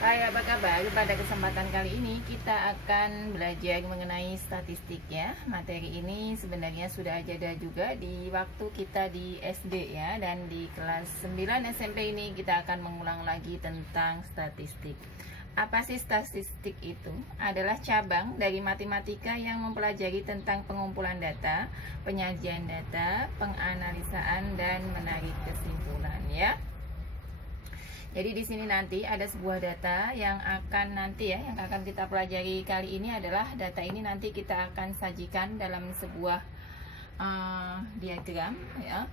Hai, apa kabar? Pada kesempatan kali ini kita akan belajar mengenai statistik ya. Materi ini sebenarnya sudah ada juga di waktu kita di SD ya. Dan di kelas 9 SMP ini kita akan mengulang lagi tentang statistik. Apa sih statistik itu? Adalah cabang dari matematika yang mempelajari tentang pengumpulan data, penyajian data, penganalisaan, dan menarik kesimpulan ya. Jadi di sini nanti ada sebuah data yang akan yang akan kita pelajari kali ini adalah data ini nanti kita akan sajikan dalam sebuah diagram ya,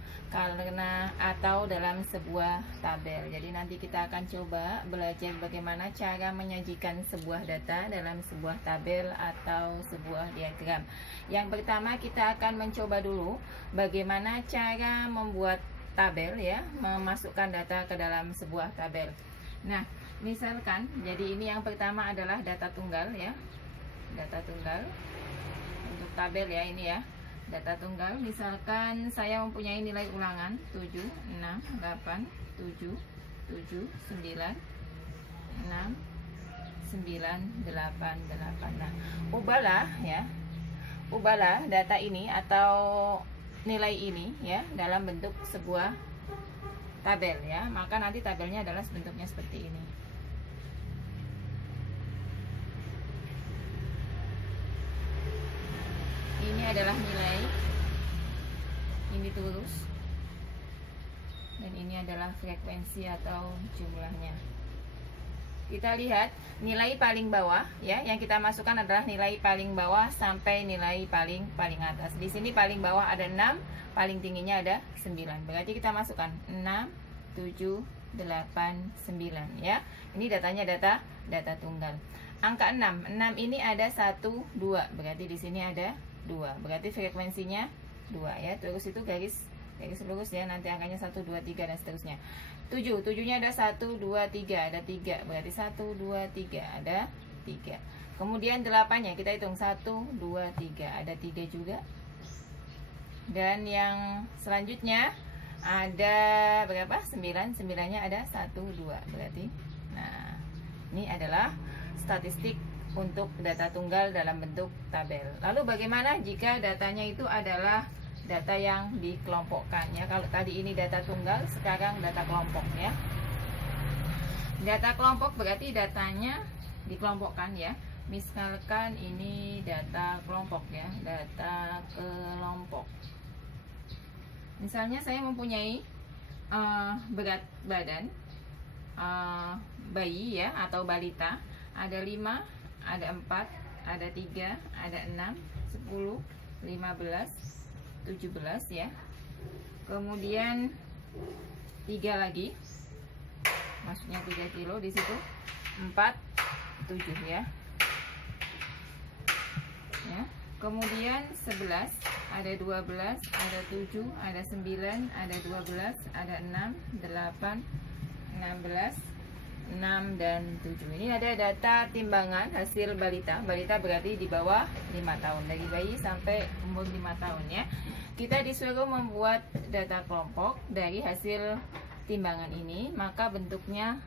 atau dalam sebuah tabel. Jadi nanti kita akan coba belajar bagaimana cara menyajikan sebuah data dalam sebuah tabel atau sebuah diagram. Yang pertama kita akan mencoba dulu bagaimana cara membuat tabel ya, memasukkan data ke dalam sebuah tabel. Nah, misalkan jadi ini yang pertama adalah data tunggal ya. Data tunggal untuk tabel ya, ini ya. Data tunggal, misalkan saya mempunyai nilai ulangan 7, 6, 8, 7, 7, 9, 6, 9, 8, 8. Nah, ubahlah data ini atau nilai ini ya dalam bentuk sebuah tabel ya, maka nanti tabelnya adalah bentuknya seperti ini. Ini adalah nilai, ini lurus, dan ini adalah frekuensi atau jumlahnya. Kita lihat nilai paling bawah ya, yang kita masukkan adalah nilai paling bawah sampai nilai paling atas. Di sini paling bawah ada 6, paling tingginya ada 9. Berarti kita masukkan 6, 7, 8, 9 ya. Ini datanya data tunggal. Angka 6 ini ada 1, 2. Berarti di sini ada 2. Berarti frekuensinya 2 ya. Terus itu garis lurus ya, nanti angkanya 1, 2, 3 dan seterusnya. 7 nya ada 1, 2, 3, ada 3. Berarti 1, 2, 3, ada 3. Kemudian 8-nya kita hitung 1, 2, 3, ada 3 juga. Dan yang selanjutnya ada berapa? 9 nya ada 1, 2. Berarti nah, ini adalah statistik untuk data tunggal dalam bentuk tabel. Lalu bagaimana jika datanya itu adalah data yang dikelompokkan ya? Kalau tadi ini data tunggal, sekarang data kelompok ya. Data kelompok berarti datanya dikelompokkan ya. Misalkan ini data kelompok ya, data kelompok. Misalnya saya mempunyai berat badan bayi ya atau balita, ada 5, ada 4, ada 3, ada 6, 10, 15, 17 ya. Kemudian 3 lagi, maksudnya 3 kilo di situ, 4, 7 ya. Kemudian 11, ada 12, ada 7, ada 9, ada 12, ada 6, 8, 16, 6 dan 7. Ini ada data timbangan hasil balita. Balita berarti di bawah 5 tahun, dari bayi sampai umur 5 tahun ya. Kita disuruh membuat data kelompok dari hasil timbangan ini, maka bentuknya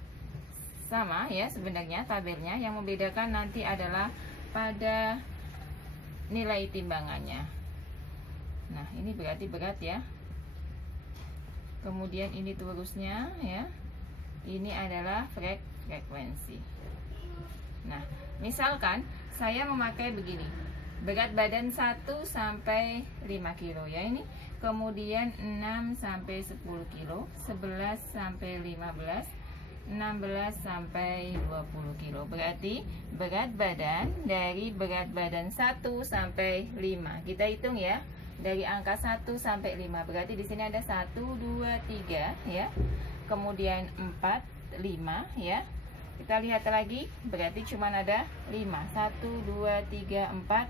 sama ya sebenarnya tabelnya. Yang membedakan nanti adalah pada nilai timbangannya. Nah, ini berarti berat ya. Kemudian ini lurusnya ya. Ini adalah frekuensi. Nah, misalkan saya memakai begini. Berat badan 1 sampai 5 kilo ya ini. Kemudian 6 sampai 10 kilo, 11 sampai 15, 16 sampai 20 kilo. Berarti berat badan dari berat badan 1 sampai 5. Kita hitung ya. Dari angka 1 sampai 5. Berarti di sini ada 1, 2, 3 ya. Kemudian 4, 5 ya. Kita lihat lagi, berarti cuma ada 5. 1, 2, 3, 4,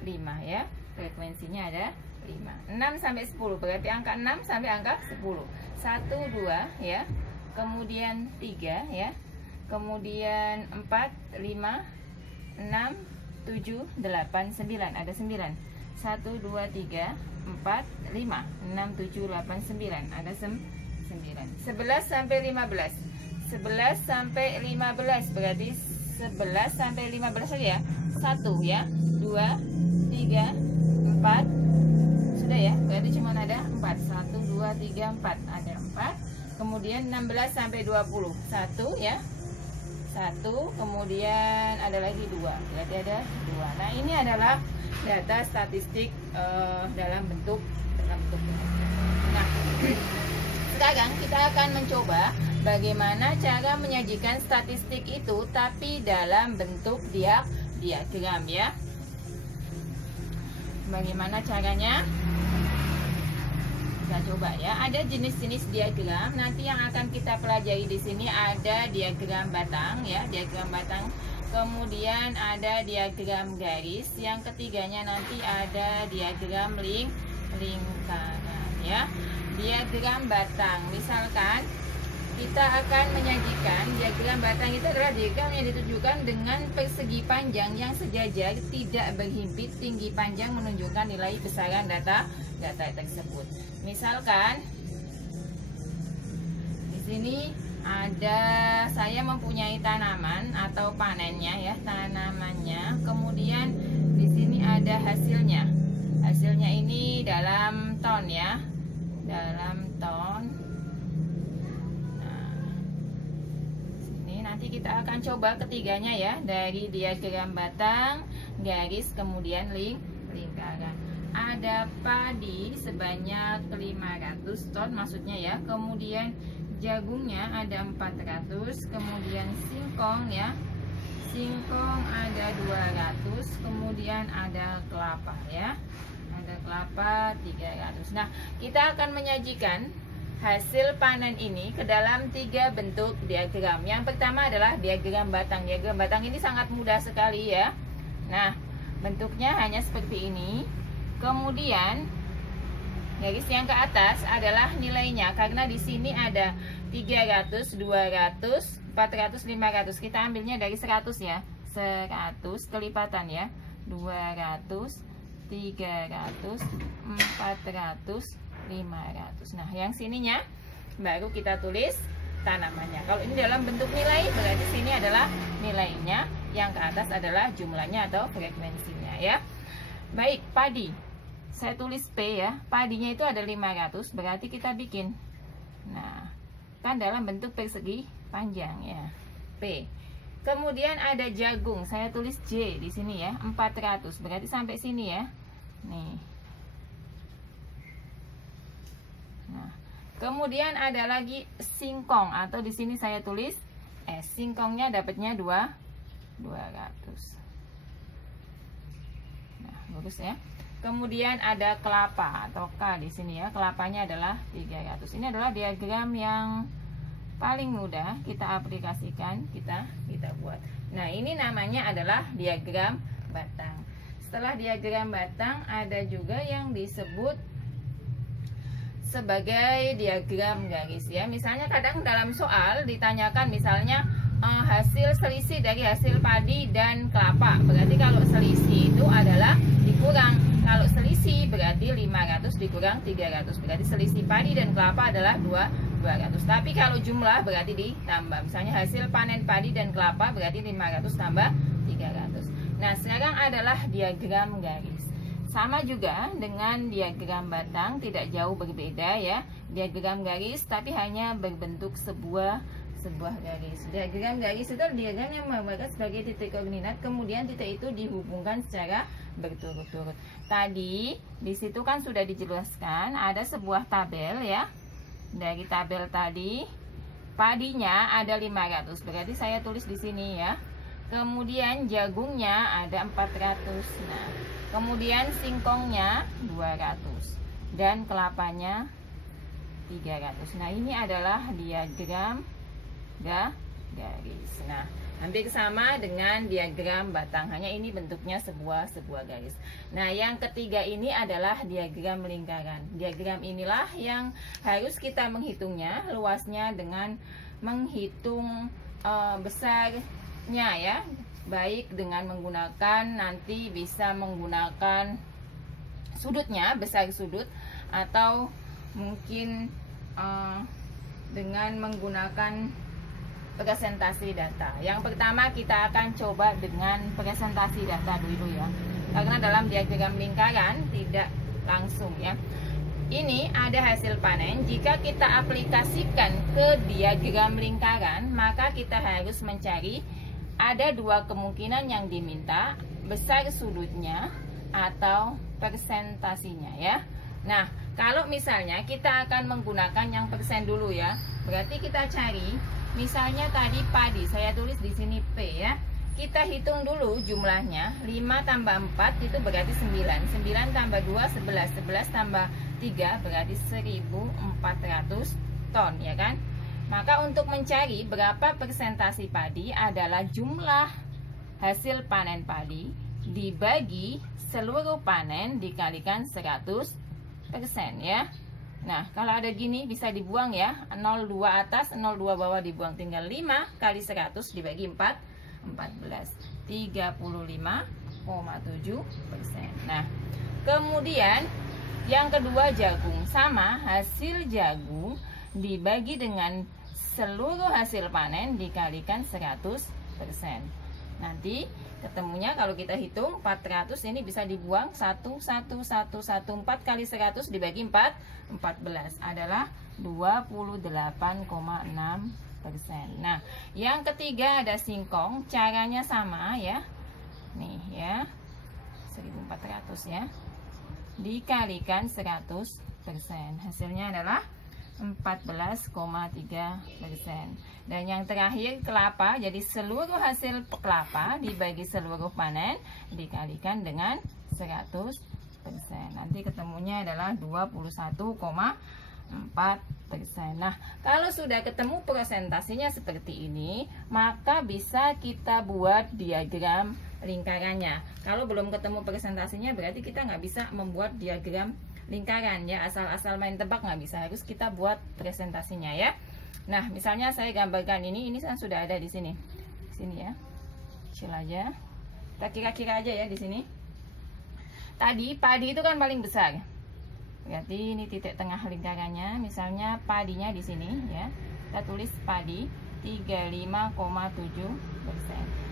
5 ya. Frekuensinya ada 5. 6 sampai 10, berarti angka 6 sampai angka 10. 1, 2 ya. Kemudian 3 ya. Kemudian 4, 5, 6, 7, 8, 9. Ada 9. 1, 2, 3, 4, 5, 6, 7, 8, 9. Ada 9. 11 sampai 15. 11 sampai 15, berarti 11 sampai 15 saja ya. 1 ya, 2, 3, 4. Sudah ya, berarti cuma ada 4. 1, 2, 3, 4. Ada 4. Kemudian 16 sampai 20. 1 ya. 1, kemudian ada lagi 2. Berarti ada 2. Nah, ini adalah data statistik dalam bentuk. Nah, sekarang kita akan mencoba bagaimana cara menyajikan statistik itu tapi dalam bentuk diagram ya. Bagaimana caranya? Kita coba ya. Ada jenis-jenis diagram. Nanti yang akan kita pelajari di sini ada diagram batang ya, diagram batang. Kemudian ada diagram garis. Yang ketiganya nanti ada diagram lingkaran ya. Diagram batang, misalkan kita akan menyajikan diagram batang itu adalah diagram yang ditujukan dengan persegi panjang yang sejajar, tidak berhimpit, tinggi panjang menunjukkan nilai besaran data tersebut. Misalkan di sini ada, saya mempunyai tanaman atau panennya ya, tanamannya. Kemudian di sini ada hasilnya. Hasilnya ini dalam ton ya, dalam ton. Nah, sini nanti kita akan coba ketiganya ya, dari diagram batang, garis, kemudian lingkaran. Ada padi sebanyak 500 ton maksudnya ya. Kemudian jagungnya ada 400, kemudian singkong ya. Singkong ada 200, kemudian ada kelapa ya. Ada kelapa 300. Nah, kita akan menyajikan hasil panen ini ke dalam 3 bentuk diagram. Yang pertama adalah diagram batang. Diagram batang ini sangat mudah sekali ya. Nah, bentuknya hanya seperti ini. Kemudian garis yang ke atas adalah nilainya, karena di sini ada 300, 200, 400, 500. Kita ambilnya dari 100 ya. 100 kelipatan ya. 200, 300, 400, 500. Nah, yang sininya baru kita tulis tanamannya. Kalau ini dalam bentuk nilai, berarti sini adalah nilainya, yang ke atas adalah jumlahnya atau frekuensinya ya. Baik, padi. Saya tulis P ya. Padinya itu ada 500, berarti kita bikin. Nah, kan dalam bentuk persegi panjang ya. P. Kemudian ada jagung. Saya tulis J di sini ya, 400. Berarti sampai sini ya. Nih. Nah, kemudian ada lagi singkong, atau di sini saya tulis S. Singkongnya dapatnya 200. Nah, bagus ya. Kemudian ada kelapa atau K di sini ya. Kelapanya adalah 300. Ini adalah diagram yang paling mudah kita aplikasikan, kita buat. Nah, ini namanya adalah diagram batang. Setelah diagram batang, ada juga yang disebut sebagai diagram garis ya. Misalnya kadang dalam soal ditanyakan misalnya hasil selisih dari hasil padi dan kelapa. Berarti kalau selisih itu adalah dikurang. Kalau selisih berarti 500 dikurang 300. Berarti selisih padi dan kelapa adalah 200. Tapi kalau jumlah berarti ditambah. Misalnya hasil panen padi dan kelapa berarti 500 tambah 300. Nah, sekarang adalah diagram garis. Sama juga dengan diagram batang, tidak jauh berbeda ya. Diagram garis tapi hanya berbentuk sebuah garis. Diagram garis itu diagram yang menggambarkan sebagai titik koordinat, kemudian titik itu dihubungkan secara berturut-turut. Tadi di situ kan sudah dijelaskan ada sebuah tabel ya. Dari tabel tadi padinya ada 500, berarti saya tulis di sini ya. Kemudian jagungnya ada 400. Nah, kemudian singkongnya 200 dan kelapanya 300. Nah, ini adalah diagram garis. Nah, hampir sama dengan diagram batang, hanya ini bentuknya sebuah garis. Nah, yang ketiga ini adalah diagram lingkaran. Diagram inilah yang harus kita menghitungnya, luasnya dengan menghitung besarnya ya. Baik dengan menggunakan, nanti bisa menggunakan sudutnya, besar sudut, atau mungkin dengan menggunakan presentasi data. Yang pertama kita akan coba dengan presentasi data dulu ya. Karena dalam diagram lingkaran tidak langsung ya. Ini ada hasil panen. Jika kita aplikasikan ke diagram lingkaran, maka kita harus mencari ada dua kemungkinan yang diminta, besar sudutnya atau persentasinya ya. Nah, kalau misalnya kita akan menggunakan yang persen dulu ya. Berarti kita cari, misalnya tadi padi, saya tulis di sini P ya. Kita hitung dulu jumlahnya. 5 tambah 4 itu berarti 9. 9 tambah 2 11. 11 tambah 3 berarti 1400 ton ya kan. Maka untuk mencari berapa persentasi padi adalah jumlah hasil panen padi dibagi seluruh panen dikalikan 100% ya. Nah, kalau ada gini bisa dibuang ya. 02 atas, 02 bawah dibuang. Tinggal 5 kali 100 dibagi 4, 14. 35,7%. Nah, kemudian yang kedua jagung. Sama, hasil jagung dibagi dengan seluruh hasil panen dikalikan 100%. Nanti ketemunya kalau kita hitung 400 ini bisa dibuang 1,1114 kali 100 dibagi 4, 14 adalah 28,6%. Nah, yang ketiga ada singkong. Caranya sama ya. Nih ya, 1400 ya, dikalikan 100%. Hasilnya adalah 14,3%. Dan yang terakhir kelapa. Jadi seluruh hasil kelapa dibagi seluruh panen dikalikan dengan 100%. Nanti ketemunya adalah 21,4%. Nah, kalau sudah ketemu presentasinya seperti ini, maka bisa kita buat diagram lingkarannya. Kalau belum ketemu presentasinya, berarti kita nggak bisa membuat diagram lingkaran ya. Asal-asal main tebak nggak bisa, harus kita buat presentasinya ya. Nah, misalnya saya gambarkan ini kan sudah ada di sini. Sini ya. Kecil aja. Kita kira-kira aja ya di sini. Tadi padi itu kan paling besar. Berarti ini titik tengah lingkarannya. Misalnya padinya di sini ya. Kita tulis padi 35,7%.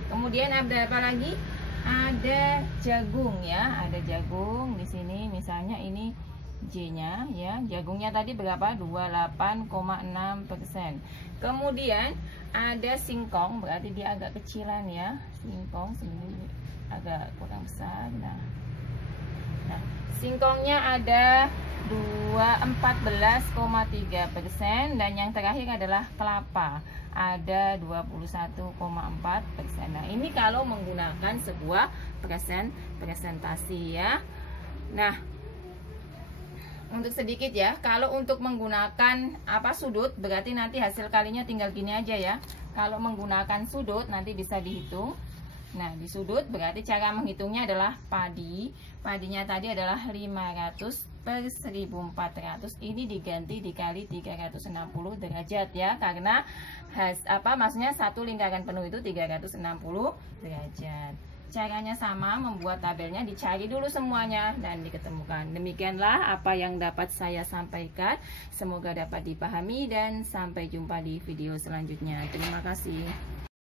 Kemudian ada apa lagi? Ada jagung ya. Ada jagung di sini. Misalnya ini J-nya ya. Jagungnya tadi berapa? 28,6%. Kemudian ada singkong, berarti dia agak kecilan ya. Singkong sini agak kurang besar. Nah, singkongnya ada 14,3%. Dan yang terakhir adalah kelapa, ada 21,4%. Nah, ini kalau menggunakan sebuah presentasi ya. Nah, untuk sedikit ya, kalau untuk menggunakan sudut, berarti nanti hasil kalinya tinggal gini aja ya. Kalau menggunakan sudut nanti bisa dihitung. Nah, di sudut berarti cara menghitungnya adalah padinya tadi adalah 500 per 1400. Ini diganti dikali 360 derajat ya, karena maksudnya satu lingkaran penuh itu 360 derajat. Caranya sama, membuat tabelnya, dicari dulu semuanya dan diketemukan. Demikianlah apa yang dapat saya sampaikan. Semoga dapat dipahami dan sampai jumpa di video selanjutnya. Terima kasih.